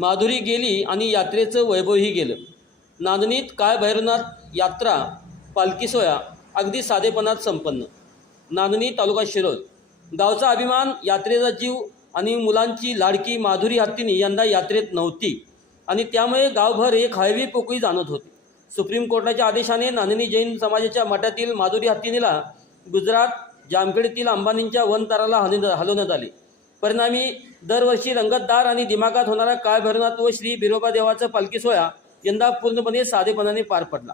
माधुरी गेली आणि यात्रेचं वैभवही गेलं. नांदणीत काय भैरवनाथ यात्रा पालखी सोया अगदी साधेपणात संपन्न. नांदणी तालुका शिरोळ. गावचा अभिमान यात्रेचा जीव आणि मुलांची लाडकी माधुरी हत्तीनी यंदा यात्रेत नव्हती आणि त्यामुळे गावभर एक हळवी पोकळी जाणत होती. सुप्रीम कोर्टाच्या आदेशाने नांदणी जैन समाजाच्या मठातील माधुरी हत्तीनीला गुजरात जामखेडतील अंबानींच्या वनताराला हलवण्यात हलवण्यात आले. परिणामी दरवर्षी रंगतदार आणि दिमागात होणारा काळभैरवनाथ व श्री बिरोबा देवाचा पालखी सोहळा यंदा पूर्णपणे साधेपणाने पार पडला.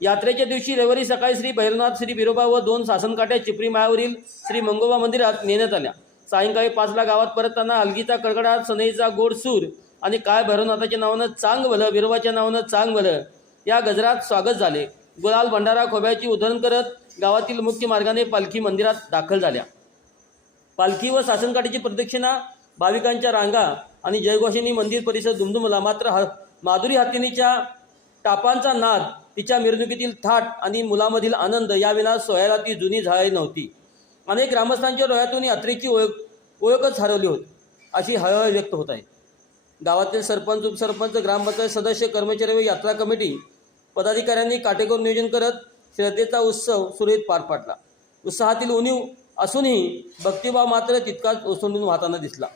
यात्रेच्या दिवशी रविवारी सकाळी श्री भैरवनाथ श्री बिरोबा व दोन सासनकाठ्या चिपरी मायावरील श्री मंगोबा मंदिरात नेण्यात आल्या. सायंकाळी पाचला गावात परतताना हलगीचा कडकडाट सनईचा गोड सूर आणि काय भैरवनाथाच्या नावानं चांग भलं बिरोबाच्या नावानं चांग भलं या गजरात स्वागत झाले. गुलाल भंडारा खोब्याची उधळण करत गावातील मुख्य मार्गाने पालखी मंदिरात दाखल झाल्या. पालखी व सासनकाठीची प्रदक्षिणा भाविकांच्या रांगा आणि जयघोषिनी मंदिर परिसर दुमदुमला. मात्र हा माधुरी हत्तीनीच्या टापांचा नाद तिच्या मिरवणुकीतील थाट आणि मुलामधील आनंद याविना सोयाला ती जुनी झाली नव्हती. अनेक ग्रामस्थांच्या डोळ्यातून यात्रेची ओळख ओळखच हरवली होती अशी हळहळ व्यक्त होत आहे. गावातील सरपंच उपसरपंच ग्रामपंचायत सदस्य कर्मचारी व यात्रा कमिटी पदाधिकाऱ्यांनी काटेकोर नियोजन करत श्रद्धेचा उत्सव सुरळीत पार पाडला. उत्साहातील उणीव असूनही भक्तिभाव मात्र तितकाच ओसंडून वाहताना दिसला.